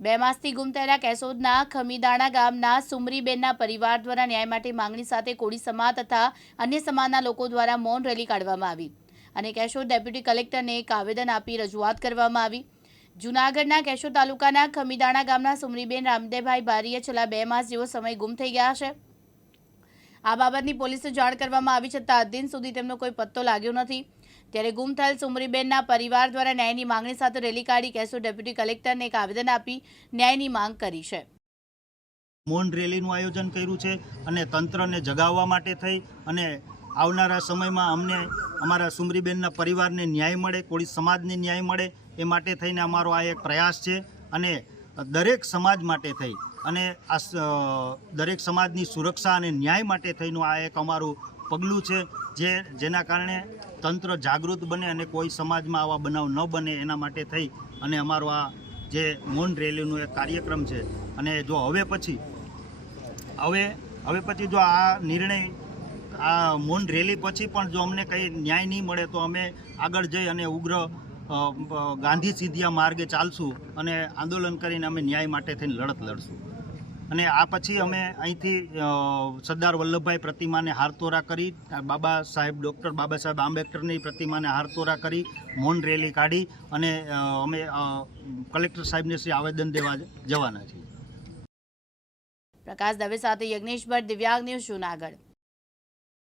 બે માસથી ગુમ થયેલા કેશોદના ખમીદાણા ગામના સુમરીબેનના પરિવાર દ્વારા ન્યાય માટે માંગણી સાથે કોળી સમાજ તથા અન્ય સમાજના લોકો દ્વારા મૌન રેલી કાઢવામાં આવી. અને કેશોદ ડેપ્યુટી કલેક્ટરને એક આવેદન આપી રજૂઆત કરવામાં આવી. જૂનાગઢના કેશોદ તાલુકાના ખમીદાણા ગામના સુમરીબેન રામદેવભાઈ બારીએ છેલ્લા બે માસ જેવો સમય ગુમ થઈ ગયા છે. આ બાબતની પોલીસને જાણ કરવામાં આવી છતાં દિન સુધી તેમનો કોઈ પત્તો લાગ્યો નથી. ત્યારે ગુમ થયેલ સુમરીબેનના પરિવાર દ્વારા ન્યાયની માંગણી સાથે રેલી કાઢી કેશોદ ડેપ્યુટી કલેક્ટરને એક આવેદન આપી ન્યાયની માંગ કરી છે. મૌન રેલીનું આયોજન કર્યું છે અને તંત્રને જગાવવા માટે થઈ અને આવનારા સમયમાં અમને અમારા સુમરીબેનના પરિવારને ન્યાય મળે, કોળી સમાજને ન્યાય મળે એ માટે થઈને અમારો આ એક પ્રયાસ છે અને દરેક સમાજ માટે થઈ અને આ દરેક સમાજની સુરક્ષા અને ન્યાય માટે થઈનું આ એક અમારું પગલું છે જે જેના કારણે તંત્ર જાગૃત બને અને કોઈ સમાજમાં આવા બનાવ ન બને એના માટે થઈ અને અમારો આ જે મૌન રેલીનું એક કાર્યક્રમ છે. અને જો હવે પછી, હવે હવે પછી જો આ નિર્ણય, આ મૌન રેલી પછી પણ જો અમને કંઈ ન્યાય નહીં મળે તો અમે આગળ જઈ અને ઉગ્ર ગાંધી સીધિયા માર્ગે ચાલશું અને આંદોલન કરીને અમે ન્યાય માટે થઈને લડત લડશું. અને આ પછી અમે અહીંથી સરદાર વલ્લભભાઈ પ્રતિમાને હારતોરા કરી બાબા સાહેબ ડૉક્ટર બાબા સાહેબ આંબેડકરની પ્રતિમાને હારતોરા કરી, મૌન રેલી કાઢી અને અમે કલેક્ટર સાહેબને શ્રી આવેદન દેવા જવાના છીએ. પ્રકાશ દવે સાથે યજ્ઞેશ ભટ્ટ દિવ્યાંગ ન્યૂઝ જૂનાગઢ.